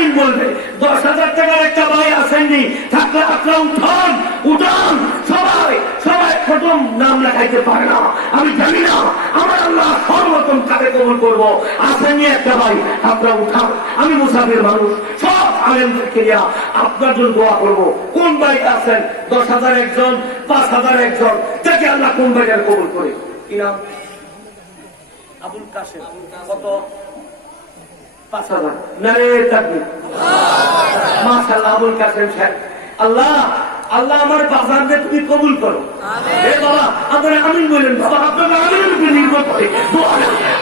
আমিন বলবে। 10,000 টাকার একটা ভাই আসেননি, থাকলে আপনারা উঠান উঠান। সবাই সবাই প্রথম নাম লেখাইতে পারে না, আমি জানি না আমার আল্লাহ সর্বপ্রথম কাকে কবুল করবো। আসেননি একটা ভাই, আপনারা উঠান। আমি মুসাফির মানুষ, সব আলেমদেরকে নিয়ে আপনার জন্য দোয়া করবো। কোন ভাই আছেন? 10,000 একজন, 5,000 একজন, যাকে আল্লাহ কোন ভাইটার কবুল করে। কি নাম? আবুল কাশেম। কত? 5,000। নারে তাকবীর। মাশাআল্লাহ আবুল কাশেম সাহেব। আল্লাহ আল্লাহ আমার বাজারকে তুমি কবুল করো। এ বাবা আপনারা আমিন বলেন। বাবা আপনারা আমিনের উপর নির্ভর করে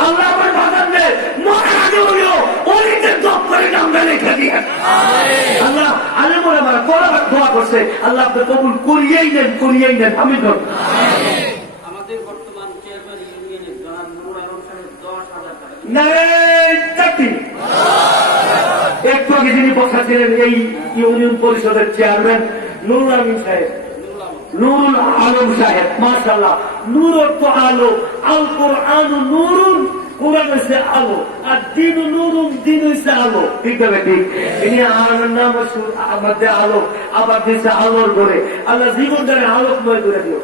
আল্লাহ আমার বাজারকে মনে আগে বলিও অলিতে দপ্তরে নামটা লিখে দিয়ে আল্লাহ আলেমরা আমার দোয়া করছে। আল্লাহ আপনি কবুল করিয়েই নেন, করিয়েই নেন। আমিন করুন। আমাদের বর্তমান চেয়ারম্যান ইউনিয়নের জনাব নুরুল আলম সাহেব 10,000 টাকা। নারে তাকবীর। একটু আগে যিনি বসা ছিলেন এই ইউনিয়ন পরিষদের চেয়ারম্যান নুরুল আলম সাহেব, নুরুল আলম সাহেব। মাশাআল্লাহ, নূর অর্থ আলো, আল কোরআন নূরুন, কোরআন হচ্ছে আলো, আর দিন নূরুন, দিন হচ্ছে আলো। ঠিক আছে, ঠিক। ইনি আমার নাম আমাদের আলো, আবার দিচ্ছে আলোর করে। আল্লাহ জীবনটারে আলোকময় করে দিও।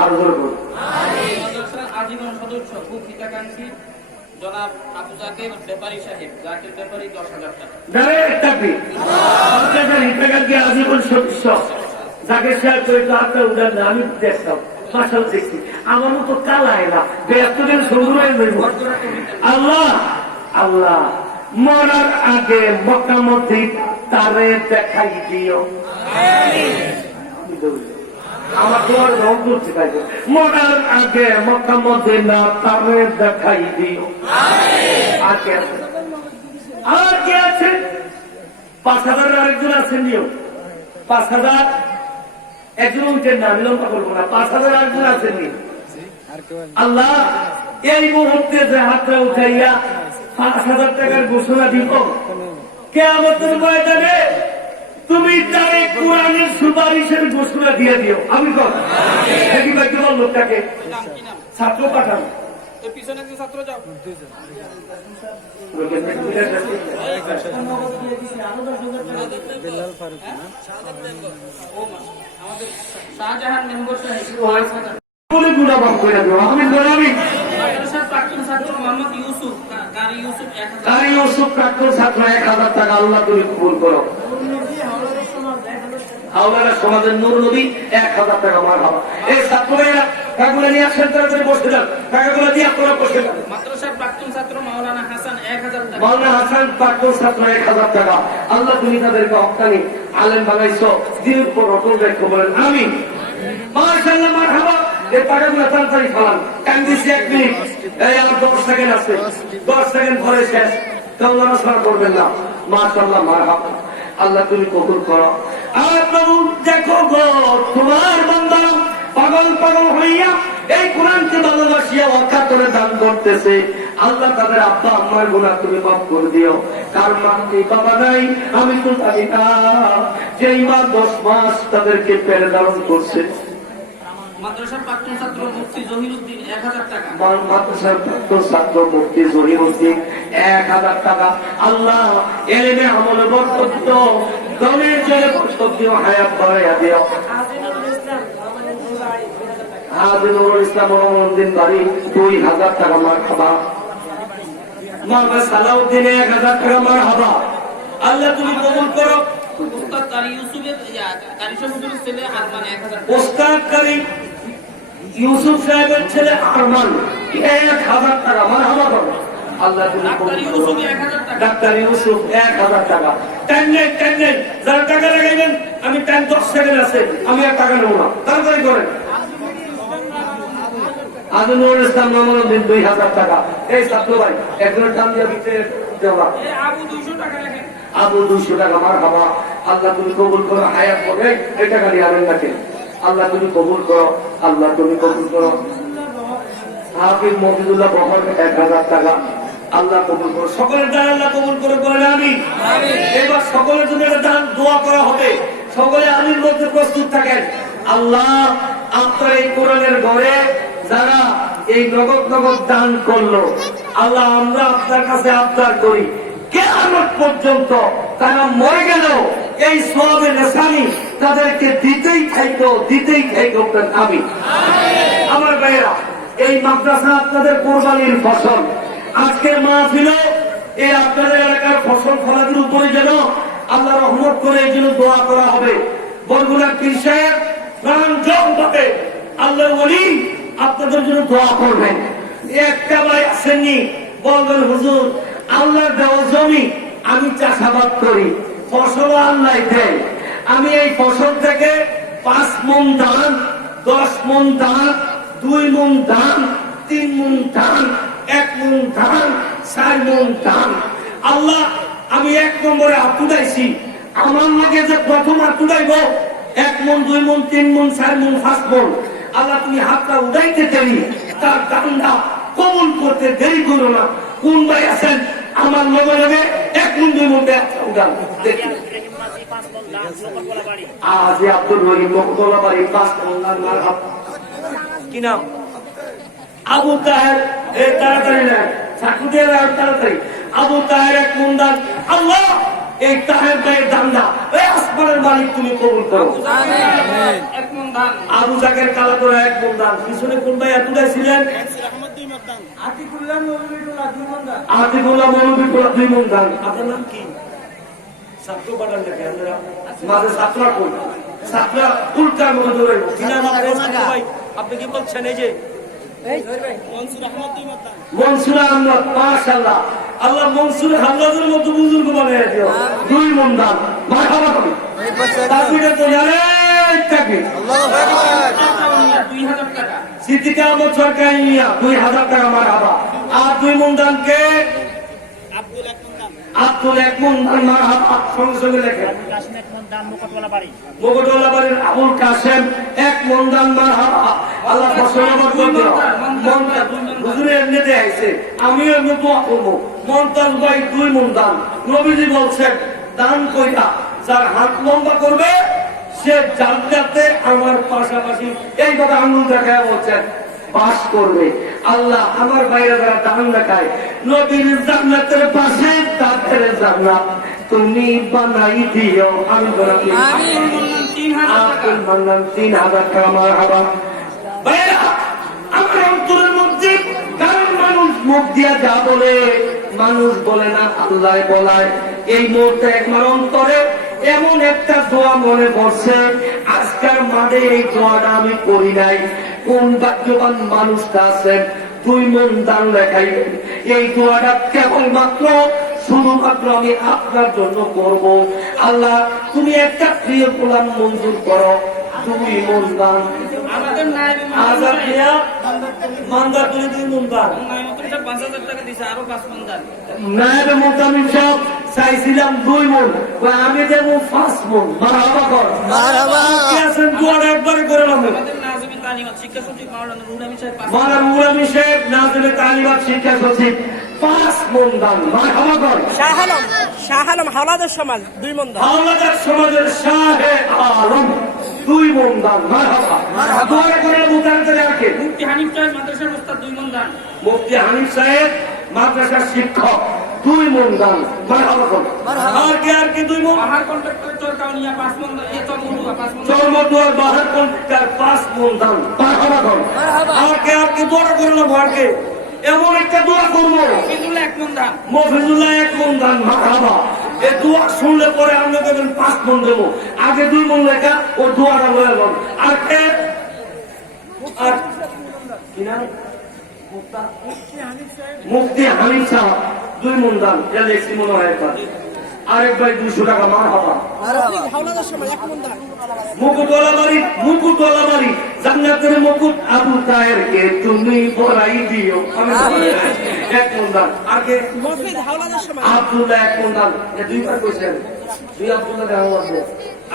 আরো করে বল। আজীবন সদস্য খুব হিতাকাঙ্ক্ষী জনাব আবু জাকের ব্যাপারী সাহেব, জাকের ব্যাপারী 10,000 টাকা। আজীবন সদস্য জাকের সাহেব চরিত্র আপনার উদাহরণ আমি দেখতাম, মাসাল দেখছি। আমার মতো কালায় না, ব্যস্তদের সৌন্দর্য। আল্লাহ আল্লাহ মরার আগে মক্কা মধ্যে তারে দেখাই দিও। আমার তোমার রং করতে পারবে। মরার আগে মক্কা মদিনা তারে দেখাই দিও। আর কে আছে? আর কে আছে? 5,000 আরেকজন আছেন নিও। 5,000 একজন উঠেন না, আমি লম্বা করবো না। 5,000 আরেকজন আছেন নি। আল্লাহ এই মুহূর্তে যে হাতটা উঠাইয়া 5,000 টাকার ঘোষণা দিব, কিয়ামতের ময়দানে তুমি তারে কোরআনের সুপারিশের ঘোষণা দিয়ে দিও। আমি কর দেখি ভাই তোমার লোকটাকে ছাত্র পাঠান। পিছনে একজন ছাত্র যাও। আমাদের শাহজাহান মেম্বার সাহেব বলে গুণাবান করে দেবো। আমি বলি প্রাক্তন ছাত্র মোহাম্মদ ইউসুফ, কারি ইউসুফ 1,000। কারি ইউসুফ প্রাক্তন ছাত্র 1,000 টাকা। আল্লাহ তুমি কবুল করো। হাওলানা সমাজের নূর নবী 1,000 টাকা। মারহাবা। এই ছাত্ররা টাকাগুলো নিয়ে আসেন, তাড়াতাড়ি বসতে যান। টাকাগুলো দিয়ে আপনারা বসতে যান। মাদ্রাসার প্রাক্তন ছাত্র মাওলানা হাসান 1,000 টাকা। মাওলানা হাসান প্রাক্তন ছাত্র 1,000 টাকা। আল্লাহ তুমি তাদেরকে হক্কানি আলেম বানাইছো, দিনের উপর অটল রেখো বলেন আমিন। মাশাআল্লাহ মারহাবা। এই টাকাগুলো তাড়াতাড়ি ফেলান। টাইম দিচ্ছি 1 মিনিট। এই আমার 10 সেকেন্ড আছে, 10 সেকেন্ড পরে শেষ। কেউ নড়াচড়া করবেন না। মাশাআল্লাহ মারহাবা। আল্লাহ তুমি কবুল করো। আর প্রভু দেখো গো তোমার বান্দা পাগল পাগল হইয়া এই কোরআনকে ভালোবাসিয়া অকাতরে দান করতেছে। আল্লাহ তাদের আব্বা আম্মার গুনাহ তুমি মাফ করে দিও। কার মা নেই বাবা নাই আমি তো জানি না, যেই মা 10 মাস তাদেরকে পেটে ধারণ করছে। মাদ্রাসার প্রাক্তন ছাত্র মুফতি জহিরুদ্দিন 1,000 টাকা। মাদ্রাসার প্রাক্তন ছাত্র মুফতি জহিরুদ্দিন 1,000 টাকা। আল্লাহ এলেমে আমলে বরকত দিও, দলের জন্য বরকত দিও, হায়াত বাড়াইয়া দিও। হাজিনুল ইসলাম মোহাম্মদিন বাড়ি 2,000 টাকা। মারহাবা। মোহাম্মদ সালাউদ্দিন 1,000 টাকা। মারহাবা। আল্লাহ তুমি কবুল করো। উস্তাদ কারি ইউসুফের কারি সাহেবের ছেলে আরমান 1,000 টাকা। উস্তাদ কারি ইউসুফ সাহেবের ছেলে আরমান 1,000 টাকা। মারহাবা করো। আল্লাহ তুমি কবুল করো। ডাক্তার ইউসুফ 1,000 টাকা। টাইম নেই। যারা টাকা লাগাইবেন আমি টাইম 10 সেকেন্ড আছে, আমি আর টাকা নেব না, তাড়াতাড়ি করেন। আজনুল ইসলাম মোহাম্মদ 2,000 টাকা। এই ছাত্র ভাই একজনের দাম দিয়ে দিতে দেওয়া। আবু 200 টাকা রাখেন। আবু 200 টাকা। মারহাবা। আল্লাহ তুমি কবুল করো। হায়াত হবে এই টাকা দিয়ে আনেন নাকি। আল্লাহ তুমি কবুল করো। আল্লাহ তুমি কবুল করো। হাফিজ মফিজুল্লাহ বহর 1,000 টাকা। আল্লাহ কবুল করো। সকলের দান আল্লাহ কবুল করে বলেন আমিন। এবার সকলের জন্য একটা দান দোয়া করা হবে। সকলে আমিন বলতে প্রস্তুত থাকেন। আল্লাহ আপনার এই কোরআনের ঘরে যারা এই নগদ নগদ দান করলো, আল্লাহ আমরা আপনার কাছে আবদার করি, কিয়ামত পর্যন্ত তারা মরে গেল এই সওয়াবের নিশানি তাদেরকে দিতেই থাকবো আমি। আমার ভাইয়েরা, এই মাদ্রাসা আপনাদের কোরবানির ফসল। আজকের মাহফিল এই আপনাদের এলাকার ফসল ফলাদের উপরে যেন আল্লাহ রহমত করে এই জন্য দোয়া করা হবে। বরগুনার পীর সাহেব নাম জপ ভাবে আল্লাহর ওলি আপনাদের জন্য দোয়া করবেন। একটা ভাই আসেননি, বলবেন হুজুর আল্লাহর দেওয়া জমি আমি চাষাবাদ করি, ফসল আল্লাহ দেয়, আমি এই ফসল থেকে 5 মণ ধান, 10 মণ ধান, 2 মণ ধান, 3 মণ ধান, 1 মণ ধান, 4 মণ ধান, আল্লাহ আমি 1 নম্বরে হাত উঠাইছি, আমার লগে যে প্রথম হাত উঠাইব 1 মণ, 2 মণ, 3 মণ, 4 মণ, 5 মণ, আল্লাহ তুমি হাতটা উঠাইতে দেরি, তার দানটা কবুল করতে দেরি করো না। কোন ভাই আছেন আমার লগে লগে 1 মণ 2 মণ উঠান দেখি। আজ আব্দুল রহিম মকতলা বাড়ি 5 মণ কি নাম? আবু তাহের, তাড়াতাড়ি না চাকুদের তাড়াতাড়ি, আবু তাহের 1 মণ দান। আল্লাহ এই তাহের ভাইয়ের দানটা এই আসমানের মালিক তুমি কবুল করো। আবু জাকের কালা করে 1 মণ দান। পিছনে কোন ভাই এতটাই ছিলেন? আতিকুল্লাহ মৌলভীপুরা 2 মণ দান। আপনার নাম কি? ছাত্র বাগান দেখে আপনারা মাঝে ছাত্রা কোন ছাত্রা উল্টার মতো ধরে কি নাম আপনার? ভাই আপনি কি বলছেন? এই যে মনসুর আহমদ, মাশাআল্লাহ, আল্লাহ মনসুর আহমদের মতো বুজুর্গ বানিয়ে দিও। 2 মণ দান। মারহাবা করি তাকবীরে তো জানে তাকবীর, আল্লাহু আকবার। 2000 টাকা সিদ্দিক আহমদ সরকারি নিয়া 2000 টাকা মারহাবা। আর 2 মণ দান কে? আব্দুল 1 মণ দান মারহাবা। সঙ্গে সঙ্গে লেখেন মুকুটওয়ালা বাড়ির আবুল কাসেম 1 মণ দান মারহাবা। আল্লাহ ফসল আবাদ করে দিও। হুজুরে এমনিতে আইছে, আমিও এমনি দোয়া করবো। মমতাজ ভাই 2 মণ দান। নবীজি বলছেন দান কইরা যার হাত লম্বা করবে সে জান্নাতে আমার পাশাপাশি এই কথা আঙুল দেখায় বলছেন বাস করবে। আল্লাহ আমার ভাইরা যারা দান দেখায় নবীর জান্নাতের পাশে তাদের জান্নাত তুমি বানাই দিও। আমি বলি আব্দুল মান্নান 3000 টাকা মারহাবা। ভাইরা আমার অন্তরের মধ্যে, কারণ মানুষ মুখ দিয়া যা বলে মানুষ বলে না, আল্লাহ বলায়। এই মুহূর্তে একবার অন্তরে এমন একটা দোয়া মনে পড়ছে, আজকের মাঠে এই দোয়াটা আমি করি নাই। কোন ভাগ্যবান মানুষটা আছেন 2 মণ দান দেখাইবেন। এই দোয়াটা কেবলমাত্র শুধুমাত্র আমি আপনার জন্য করব। আল্লাহ তুমি একটা প্রিয় গোলাম মঞ্জুর করো। 2 মণ দান। আমাদের নায়েবে আজাদ মিয়া মান্দার 2 মণ দান। 5000 টাকা দিছে, আরো 5 মণ দান। নায়েবে মুহতামিম সাহেব চাইছিলাম 2 মণ, আমি দেব 5 মণ। মারহাবা কর, মারহাবা। কি আছেন দোয়াটা একবারে করে নাও। আমাদের নাজিমি তালিমাত শিক্ষা সচিব মাওলানা রুহুল আমিন সাহেব মাওলানা রুহুল আমিন সাহেব নাজিমি তালিমাত শিক্ষা সচিব 5 মণ দান। মারহাবা কর। শাহ আলম হাওলাদার সমাজ 2 মণ দান। হাওলাদার সমাজের শাহে আলম 2 মণ দান। মারহাবা। দোয়া করে মুতানতে রাখে। মুফতি হানিফ সাহেব মাদ্রাসার উস্তাদ 2 মণ দান। মুফতি হানিফ সাহেব মাদ্রাসার শিক্ষক 2 মণ দান। মারহাবা কর। আর কে 2 মণ? পাহাড় কন্ট্রাক্টরের চরকাউনিয়া 5 মণ দান। এই চরমুয়া 5 মণ দান। চরমদুয়ার বাহার কন্ট্রাক্টর 5 মণ দান। মারহাবা কর। আর কে দোয়া করলো? ভারকে এমন একটা দোয়া করবো মফিজুল্লাহ 1 মণ দান। মফিজুল্লাহ 1 মণ দান। মারহাবা। এই দোয়া শুনলে পরে আমরা দেবেন 5 মণ দেবো। আগে 2 মণ লেখা ও দোয়াটা লয়ে গেল। আর কে? আর কি নাম? মুফতি হানিফ সাহেব 2 মণ দান। এটা লেখছি মনে হয় একবার। আরেক ভাই 200 টাকা। মারহাবা। হাওলাদার সমাজ 1 মণ দান। মুকুটওয়ালা বাড়ি জান্নাতের মুকুট আবু তাহেরকে তুমি বড়াই দিও। আমি 1 মণ দান। আগে মফিদ হাওলাদার সমাজ আব্দুল্লাহ 1 মণ দান। 2 বার কইছেন, 2 আব্দুল্লাহ দেওয়া লাগবে।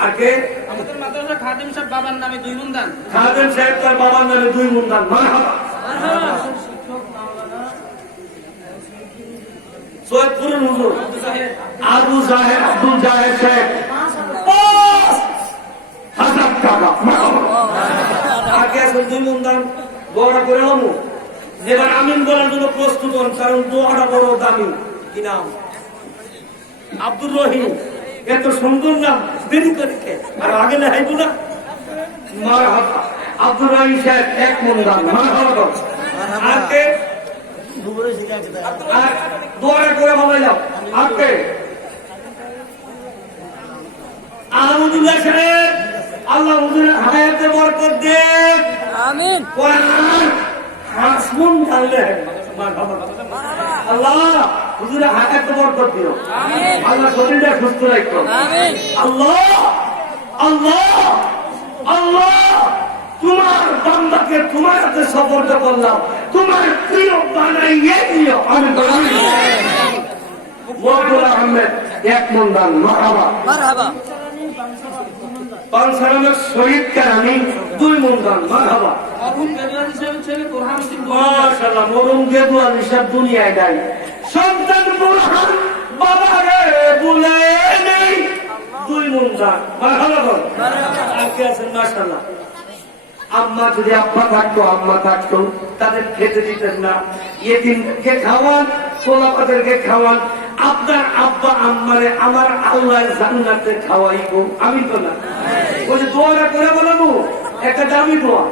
আগে আমাদের মাদ্রাসা খাদেম সাহেব বাবার নামে 2 মণ দান। খাদেম সাহেব তার বাবার নামে 2 মণ দান। মারহাবা। সৈয়দপুরের হুজুর আবু জাহের আব্দুল জাহের সাহেব 5000 টাকা। আগে 2 মণ দান। দোয়া করে নামো। এবার আমিন বলার জন্য প্রস্তুত হন, কারণ দোয়াটা বড় দামি। কি নাম? আব্দুর রহিম, এত সুন্দর নাম, দেরি করে কে? আর আগে না হাইবো না। মারহাবা। আব্দুর রহিম সাহেব 1 মণ দান। মারহাবা। আর কে? আর দোয়া করে ভালো যাও। আর কে? আলহামদুলিল্লাহ সাহেব, আল্লাহ হুজুরের হায়াতে বরকত দেন। আমিন। কোরআন হাসমুন আল্লাহ। মারহাবা। আল্লাহ হুজুরের হায়াতে বরকত দিও। আমিন। আল্লাহ শরীরটা সুস্থ রাখো। আমিন। আল্লাহ আল্লাহ আল্লাহ, তোমার বান্দাকে তোমার হাতে সফর্দ করলাম, তোমার প্রিয় বানাইয়ে দিও। আমি মকবুল আহমেদ 1 মণ দান। মারহাবা। মারহাবা। পানসারামের শহীদ কারানি 2 মণ দান। মারহাবা। মরহুম বেদুয়ার হিসেবে ছেলে বোরহানুদ্দিন মাশাআল্লাহ, মরুম গেদুয়াল হিসাব দুনিয়ায় নাই। সন্তান বোরহান বাবা রে বলে নেই, 2 মণ দান। মারহাবা। আর কে আছেন? মাশাআল্লাহ। আম্মা যদি আব্বা থাকতো, আম্মা থাকতো, তাদের খেতে দিতেন না। ইয়েতিমকে খাওয়ান, পোলাপাদেরকে খাওয়ান। আপনার আব্বা আম্মারে আমার আল্লাহ জান্নাতে খাওয়াইবো। আমি তো না ওই যে দোয়াটা করে বলাবো, একটা দামি দোয়া।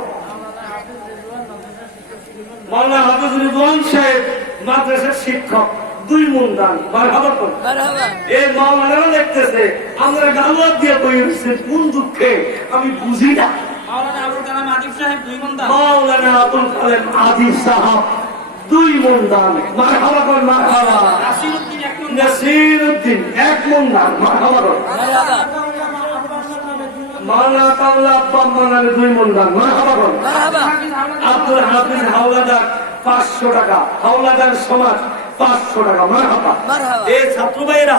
মাওলানা হাফিজুর রহমান সাহেব মাদ্রাসার শিক্ষক, 2 মণ দান। মারহাবা। মারহাবা। এই মাওলানারা দেখতেছে আমরা গালুয়াত দিয়ে বই হচ্ছে, কোন দুঃখে আমি বুঝি না। মাওলানা আবুল কালাম আদিব সাহেব 2 মণ দান। মাওলানা আবুল কালাম আদিব সাহেব 2 মণ দান। মারহাবা। মারহাবা। নাসিরউদ্দিন 1 মণ দান। নাসিরউদ্দিন 1 মণ দান। মারহাবা। মারহাবা। মাওলানা কাল্লা আব্বা মানারে 2 মণ দান। মারহাবা। মারহাবা। আব্দুল হাফিজ হাওলাদার 500 টাকা। হাওলাদার সমাজ 500 টাকা। মারহাবা। মারহাবা। এই ছাত্র ভাইরা,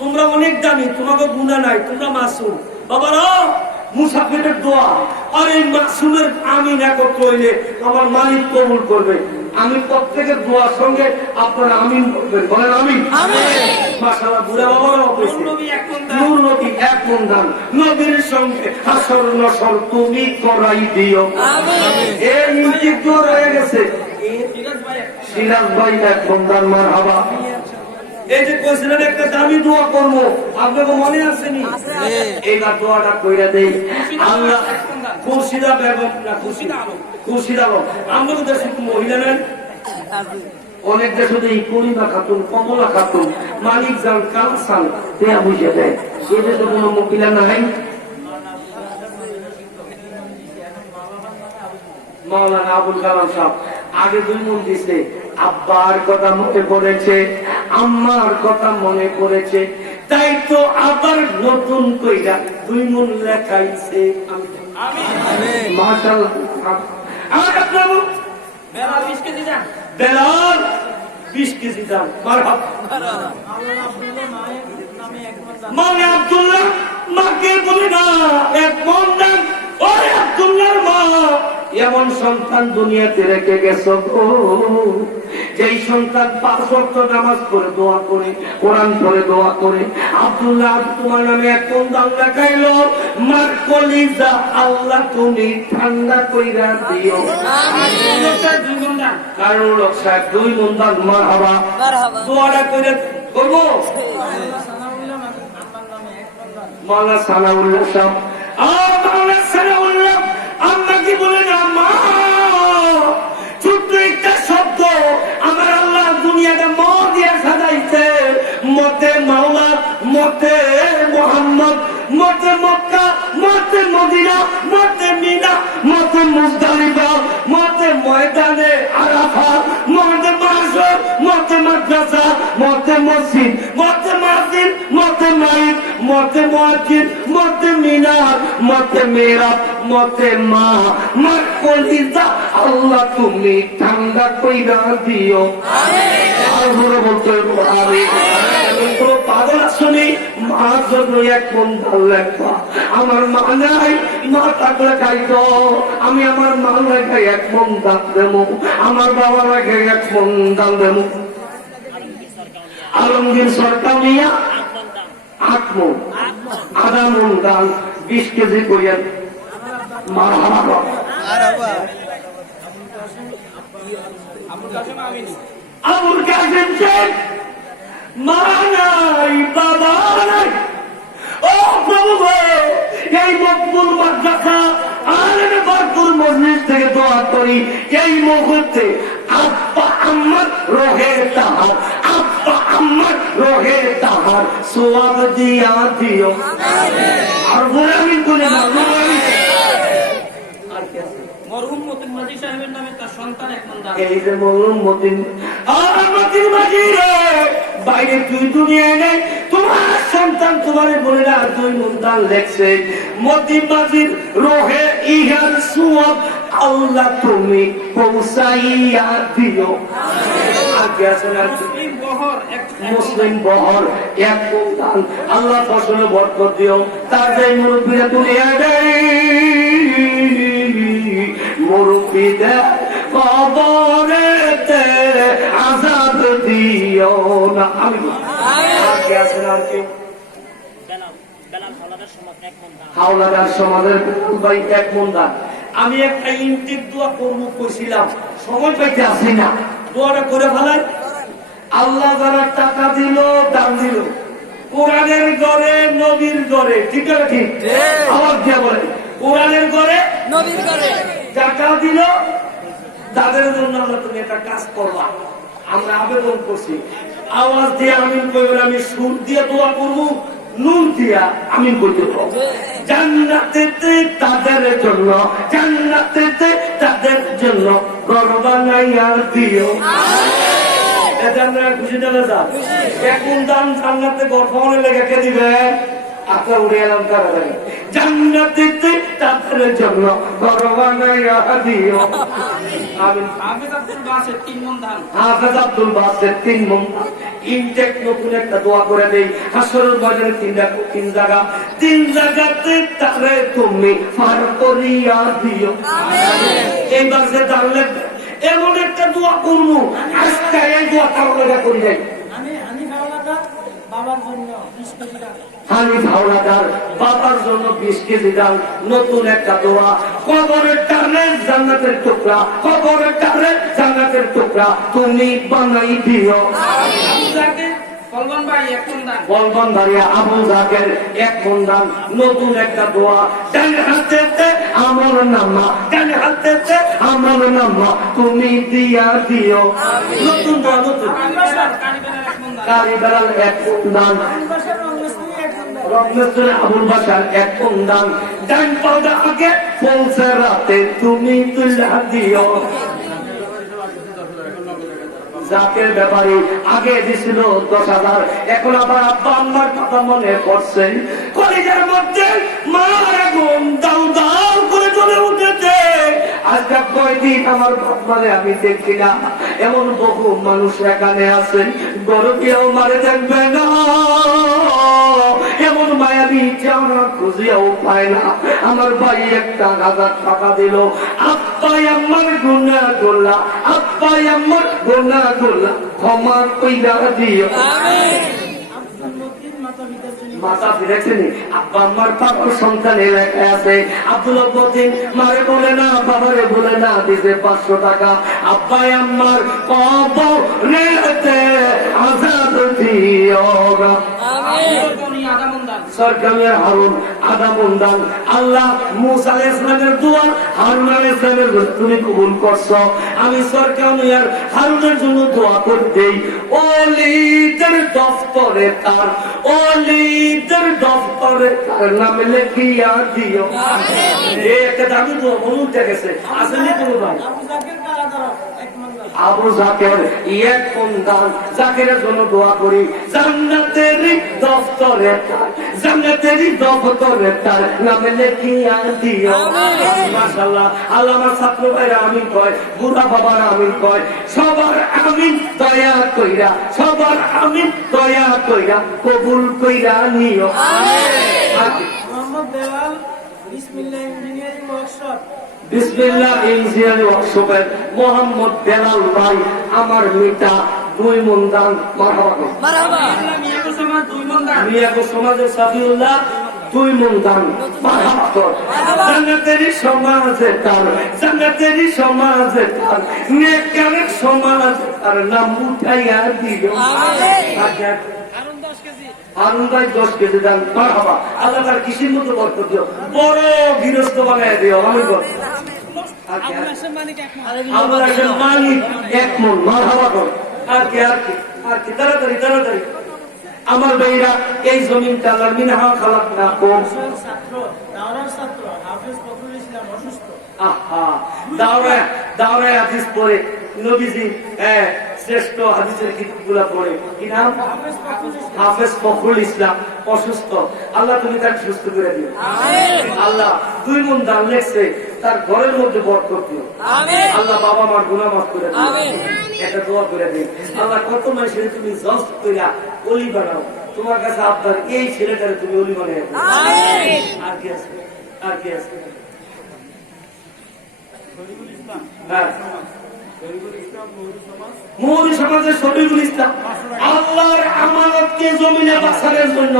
তোমরা অনেক দামি, তোমাকে গুনাহ নাই, তোমরা মাসুম। বাবারা, মুসাফিরের দোয়া আর এই মাসুমের আমিন একত্র হইলে আমার মালিক কবুল করবে। আমি প্রত্যেকের দোয়ার সঙ্গে আপনারা আমিন বলবেন। বলেন আমিন। মাশাআল্লাহ, বুড়া বাবারাও কইছে। নবী 1 মণ দান। নূর নবী 1 মণ দান। নবীর সঙ্গে হাসর নসর তুমি করাই দিও। আমিন। এই ইন্তিক দোয়া রয়ে গেছে। সিরাজ ভাই সিরাজ ভাই 1 মণ দান। মারহাবা। এই যে কইছিলেন একটা দামি দোয়া করবো, আপনাকে মনে আসেনি? এইবার দোয়াটা কইরা দেই। আল্লাহ খুরশিদা বেগম না খুরশিদা আলম, খুরশিদা আলম। আমাদের দেশে মহিলা নেন অনেক, দেশে এই করিমা খাতুন, কমলা খাতুন, মালিক জান, কালসান দেয়া বুঝে দেয়। এদের তো কোনো মহিলা নাই। মাওলানা আবুল কালাম সাহেব আগে 2 মণ দিছে। আব্বার কথা মনে পড়েছে, আম্মার কথা মনে পড়েছে, তাই তো আবার নতুন কইরা 2 মণ লেখাইছে। আমিন। মাশাআল্লাহ। আমার আপনার বেলা 20 কেজি দেন। বেলাল 20 কেজি দাম। মারহাবা। মানে আব্দুল্লাহ মাকে বলে না 1 মণ দাম। ওরে আব্দুল্লাহর মা, এমন সন্তান দুনিয়াতে রেখে গেছো গো, যেই সন্তান 5 ওয়াক্ত নামাজ পড়ে দোয়া করে, কোরআন পড়ে দোয়া করে। আব্দুল্লাহ, তোমার নামে 1 মণ দান লেখাইলো। মার কলিজা আল্লাহ তুমি ঠান্ডা কইরা দিও। আমিন। 2 মণ দান। কারণ লোক সাহেব 2 মণ দান। মারহাবা। মারহাবা। দোয়াটা কইরা করবো। মাওলানা সানাউল্লাহ সাহেব, মাওলানা সানাউল্লাহ, আমরা কি বলে না মা, ছোট্ট একটা শব্দ আমার আল্লাহ দুনিয়াটা ম দিয়ে সাজাইছে। মতে মাওলা, মতে মোহাম্মদ, মতে মক্কা, মতে মদিনা, মতে মিনা, মতে মুজদালিফা, মতে ময়দানে আরাফা, মতে মাসর, মতে মাদ্রাসা, মতে মসজিদ, মতে মাসজিদ, মতে মাইদ, মতে মুয়াজ্জিন, মতে মিনার, মতে মিহরাব, মতে মা, মার কলিজা আল্লাহ তুমি ঠান্ডা কইরা দিও। আর জোরে বলতে হবে আমিন। কোনো পাগল শুনি মার জন্য 1 মণ দান লেখা। আমার মা নাই, মা থাকলে খাইতো, আমি আমার মা লেখা 1 মণ দান দেবো, আমার বাবা লেখা 1 মণ দান দেবো। আলমগীর সরকার মিয়া 8 মণ, আধা মণ দান, 20 কেজি করিয়া। মারহাবা। আবুল কাসেম আমিন। আবুল কাসেম শেখ, মা নাই বাবা থেকে দোয়া করি এই মুহূর্তে আব্বা আম্মার রোহে তাহার, আব্বা আম্মার রোহে তাহার সোয়াব দিয়া দিও। আর বলে আমি বলে না মরহুম মতিন মাঝি সাহেবের নামে তার সন্তান এক মন দান। এই যে মরহুম মতিন মাঝি রে, বাইরে তুই দুনিয়ায় নেই, তোমার সন্তান তোমারে বলে না 2 মণ ধান লেখছে। মতিন মাঝির রোহে ইহার সোয়াব আল্লাহ তুমি পৌঁছাইয়া দিও। আগে আছেন আর মুসলিম বহর এক মুসলিম বহর এক মণ ধান, আল্লাহ ফসলে বরকত দিও। তার যে মুরব্বীরা দুনিয়ায় নেই, মুরব্বীদের কবরেতে আযাব দিও না। আমি আগে আছেন আর কেউ? হাওলাদার সমাজের ভাই এক মণ ধান। আমি একটা ইনটেক দোয়া করবো কইছিলাম, সময় পাইতে আসি না, দোয়াটা করে ফেলাই। আল্লাহ যারা টাকা দিল দান দিল কোরআনের ঘরে নবীর ঘরে, ঠিক আছে ঠিক আওয়াজ দিয়ে বলে কোরআনের ঘরে নবীর করে টাকা দিল তাদের জন্য আমরা তুমি একটা কাজ করবা। আমরা আবেদন করছি, আওয়াজ দিয়ে আমিন কইবেন, আমি সুর দিয়ে দোয়া করবো, নুন দিয়া আমিন করতে পারবো। জান্নাতেতে তাদের জন্য, জান্নাতেতে তাদের জন্য ঘর বানাইয়া দিও। এতে আমরা খুশি চলে যান। এখন দান জান্নাতে ঘর পাওয়ানো লেগে কে দিবেন? আপনার উড়ে এলাম কারা জানি। জান্নাতেতে তাদের জন্য ঘর বানাইয়া দিও। আমিন। হাফেজ আব্দুল বাসের 3 মন ধান। হাফেজ আব্দুল বাসের 3 মণ ধান। ইনটেক নতুন একটা দোয়া করে দেই, হাসরের বাজারে 3 জায়গা, 3 জায়গাতে তারে তুমি পার করিয়া দিও। এইবার যে দান লাগবে এমন একটা দোয়া করবো, আজকে এই দোয়া কারণে করি যাই। হানিফ হাওলাদার বাবার জন্য 20 কেজি ডাল, নতুন একটা দোয়া। কবরের টানে জান্নাতের টুকরা, কবরের টানে জান্নাতের টুকরা তুমি বানাই দিও। ফলবান ভাই এক মন দান। বলবান দাঁড়িয়ে আবু জাকের 1 মণ ধান, নতুন একটা দোয়া। ডান হাতেতে আমল নামা, ডান হাতেতে আমল নামা তুমি দিয়া দিও। নতুন দোয়া, নতুন কারিবেলার 1 মন দান। কারিবেলার 1 মণ ধান, রমেশ্বর আবুল বাসার 1 মণ ধান। ডান পাউডা আগে পৌঁছে রাতে তুমি তুলা দিও। জাকের ব্যাপারে আগে দিছিল 10,000, এখন আবার আব্বা আম্মার কথা মনে পড়ছে। কলেজের মধ্যে মার আগুন দাউ দাউ করে চলে উঠেছে। আজকে কয়দিন আমার বাপমারে আমি দেখি না, এমন বহু মানুষ এখানে আছে, গরবিয়াও মারে দেখবে না, এমন মায়াবি চেহারা খুঁজিয়াও পায় না। আমার ভাই 1,000 টাকা দিল, আব্বাই আমার গুনাহ করলা, আব্বাই আমার গুনাহ করলা ক্ষমা কইরা দিও। মাতা ফিরেছেনি আব্বা আমার বাবার সন্তান এলাকায় আছে। আব্দুল মতিন মারে বলে না, বাবারে বলে না, দিতে 500 টাকা। আব্বাই আমার কবরেতে আযাব দিও। সরকারের হারুন আধা মণ ধান। আল্লাহ মুসা আলাইহিস সালামের দোয়া হারুন আলাইহিস সালামের তুমি কবুল করছো। আমি সরকারের হারুনের জন্য দোয়া করতেই ওলিদের দফতরে তার, ওলিদের দফতরে তার নাম লিখিয়া দিও। এই একটা দামি দোয়া মনে গেছে, আসলে কোনো ভাই আবু জাকের 1 মণ ধান। জাকেরের জন্য দোয়া করি, জান্নাতের দফতরে তার, জান্নাতের দফতরে তার নামে লিখিয়া দিও। মাশাআল্লাহ। আল্লাহ আমার ছাত্র ভাইরা আমিন কয়, বুড়া বাবারা আমিন কয়, সবার আমিন দয়া কইরা, সবার আমিন দয়া কইরা কবুল কইরা নিও। মোহাম্মদ দেওয়াল বিসমিল্লাহ ইঞ্জিনিয়ারিং ওয়ার্কশপ, বিসমিল্লাহ ইঞ্জিনিয়ারিং ওয়ার্কশপের মোহাম্মদ বেলাল ভাই আমার মিটা 2 মণ ধান। মারহাবা। মারহাবা। মিয়াগো সমাজ 2 মন দান। মিয়াগো সমাজের সাফিউল্লাহ 2 মণ ধান। মারহাবা। জান্নাতেরই সমাজে তার, জান্নাতেরই সমাজে তার, নেককারের সমাজে তার নাম উঠাইয়া দিও। হারুন ভাই 10 কেজি দান। মারহাবা। আল্লাহ তার কৃষির মতো বরকত দিও, বড় গৃহস্থ বানাইয়া দিও। আমি বল আর কি? মালিক এক আবুল হাসেম মালিক এক মন, মারহাবা কর। আর কি আর কি আর কি? তাড়াতাড়ি তাড়াতাড়ি। আমার ভাইরা, এই জমিনটা আল্লাহর মিনহা খালাকনাকুম। ছাত্র দাওরার ছাত্র হাফেজ ফখরুল ইসলাম অসুস্থ। আহা, দাওরায় হাদিস পড়ে নবীজি শ্রেষ্ঠ হাদিসের কিতাবগুলা পড়ে, কি নাম? হাফেজ ফখরুল ইসলাম অসুস্থ। আল্লাহ তুমি তাকে সুস্থ করে দিও। আল্লাহ 2 মণ ধান লেগছে, তার ঘরের মধ্যে বরকত দিও। আল্লাহ বাবা মার গুনাহ মাফ করে দিও। এটা দোয়া করে দিই। আল্লাহ কত মানুষের তুমি জজ কইরা ওলি বানাও, তোমার কাছে আপনার এই ছেলেটারে তুমি ওলি বানাই দাও। আর কি আছে? আর কি আছে? হ্যাঁ, মৌলী সমাজের শরীফুল ইসলাম আল্লাহর আমানতকে জমিনে বাঁচানোর জন্য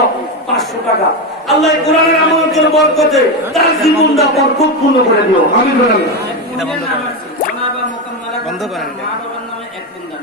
500 টাকা। আল্লাহ কোরআনের আমানতের বরকতে তার জীবনটা বরকতপূর্ণ করে দিও। আমি বললাম জনাবা মোকাম্মালা বন্ধ করেন মা বাবার নামে 1 বন্ধা